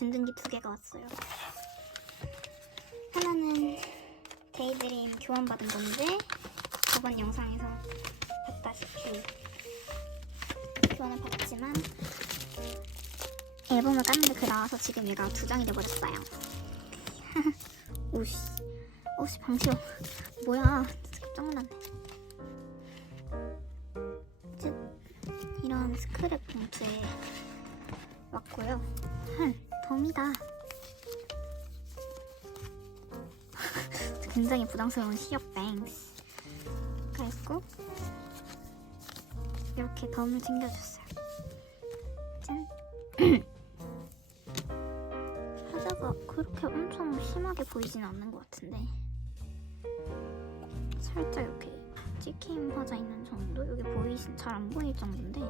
진등기 두 개가 왔어요. 하나는 데이드림 교환받은 건데 저번 영상에서 봤다시피 교환을 받았지만 앨범을 깠는데 그 나와서 지금 얘가 두 장이 돼버렸어요. 오씨, 오씨 방시호 뭐야? 진짜 깜짝 놀랐네. 즉 이런 스크랩 봉투에 왔고요. 헐, 덤이다. 굉장히 부담스러운 시업 뱅스 가 있고 이렇게 덤을 챙겨줬어요. 짠. 하자가 그렇게 엄청 심하게 보이진 않는 것 같은데 살짝 이렇게 찍힘 화자 있는 정도? 여기 보이신 잘 안 보일 정도인데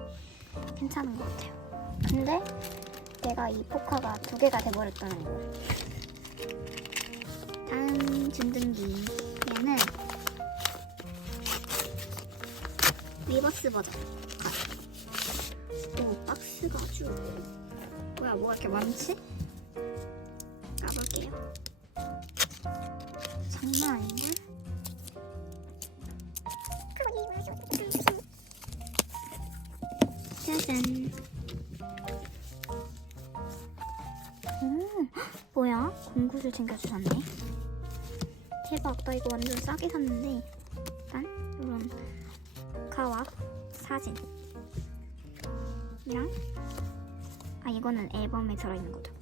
괜찮은 것 같아요. 근데 내가 이 포카가 두 개가 돼버렸다는 거. 다음 진등기 얘는 리버스 버전. 오 박스가 아주 뭐야 뭐가 이렇게 많지? 까볼게요. 장난 아닌데? 짜잔. 공구를 챙겨주셨네. 대박, 나 이거 완전 싸게 샀는데. 일단, 이런 가와 사진. 이랑, 아, 이거는 앨범에 들어있는 거죠.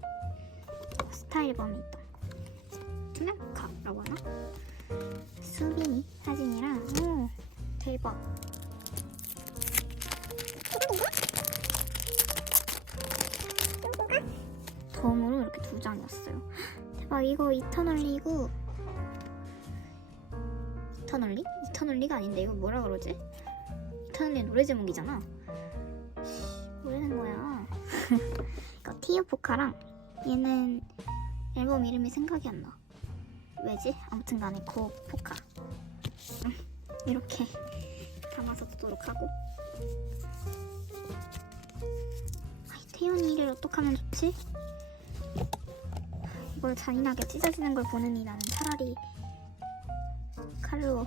스타 앨범에 있던 거. 투명카라고 하나? 수빈이 사진이랑, 오, 대박. 덤으로 이렇게 두 장이었어요. 대박 이거 이터널리고 이터널리? 이터널리가 아닌데 이거 뭐라 그러지? 이터널리 노래 제목이잖아. 뭐라는 거야? 이거 티어 포카랑 얘는 앨범 이름이 생각이 안 나. 왜지? 아무튼 간에 고 포카. 음, 이렇게 담아서 두도록 하고. 아이, 태연이 일을 어떡하면 좋지? 이걸 잔인하게 찢어지는 걸 보느니 나는 차라리 칼로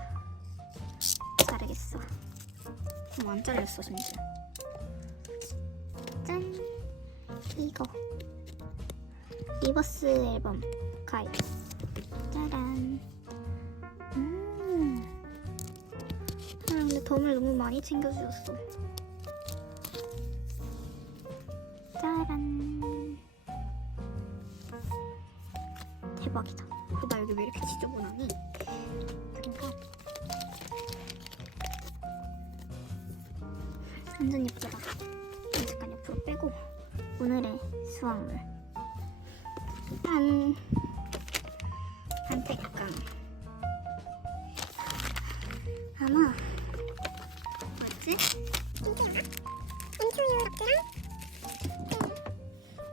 자르겠어. 음, 안 잘렸어 심지어. 짠! 이거 리버스 앨범 가입. 짜란. 음. 아 근데 덤을 너무 많이 챙겨주셨어. 짜란. 대박이다. 어, 나 여기 왜 이렇게 지저분하니? 그러니까 완전 예쁘다. 잠깐 옆으로 빼고 오늘의 수확물 한 한택강 아마 뭐였지? 엔초유 럭드랑 그 무슨 거든요?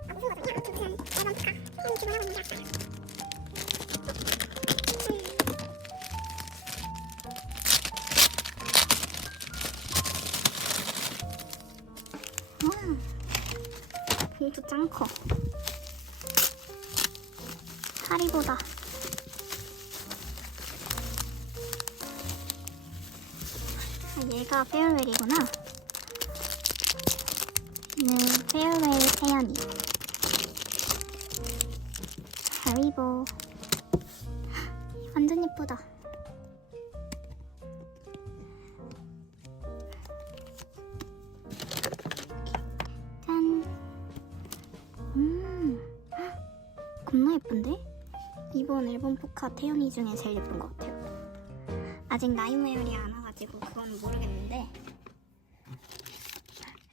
아무튼 무슨 앨범 포카 햄 주문하고 짱 커. 하리보다. 아, 얘가 페어웰이구나. 네, 페어웰 태연이. 하리보. 완전 예쁘다. 겁나 예쁜데? 이번 앨범 포카 태연이 중에 제일 예쁜 것 같아요. 아직 나이메열이 안 와가지고 그건 모르겠는데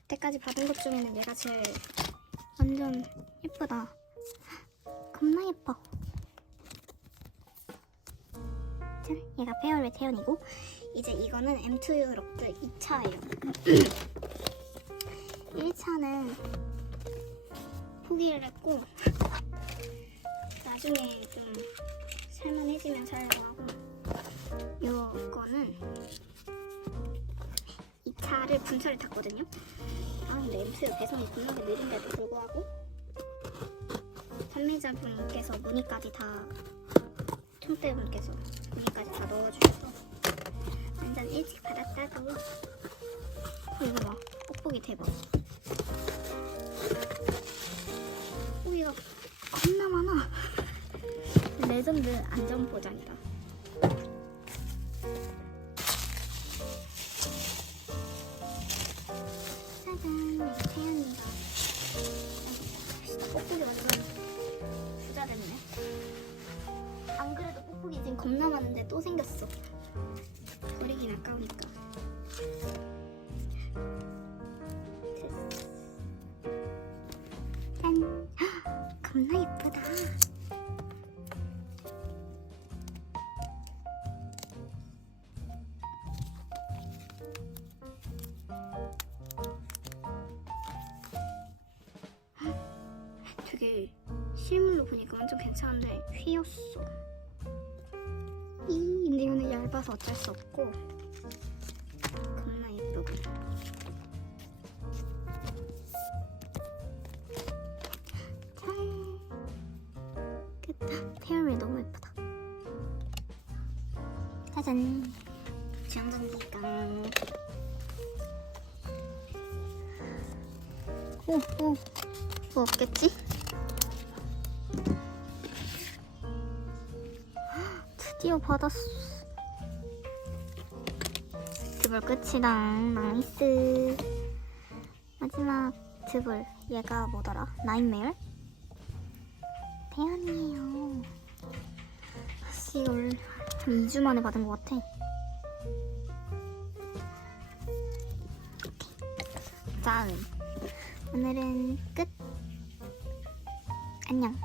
여태까지 받은 것 중에는 얘가 제일 완전 예쁘다. 겁나 예뻐. 짠, 얘가 페어웰 태연이고 이제 이거는 M2U 럭드 2차예요. 1차는 포기를 했고 나중에 좀 살만해지면 살려고 하고 요거는 2차를 분차를 탔거든요 아 근데 엠스 배송이 겁나게 느린데도 불구하고 판매자분께서 무늬까지 다 총대분께서 무늬까지 다 넣어주셔서 완전 일찍 받았다고. 어, 이거 봐. 뽁뽁이 대박. 레전드 안전 보장이다. 짜잔, 태연이가. 뽁뽁이 완전 부자 됐네. 안 그래도 뽁뽁이 지금 겁나 많은데 또 생겼어. 버리긴 아까우니까. 짠. 헉, 겁나 예쁘다. 되게 실물로 보니까 완전 괜찮은데 휘었어. 이 근데 이거는 얇아서 어쩔 수 없고 겁나 예쁘고. 짠. 끝다. 태양이 너무 예쁘다. 짜잔. 정전기가. 오, 오. 뭐 없겠지? 드디어 받았어. 드블 끝이다. 나이스. 마지막 드블. 얘가 뭐더라? 나인메일? 씨, 이걸 한 2주 만에 받은 것 같아. 다음. 오늘은 끝. 안녕.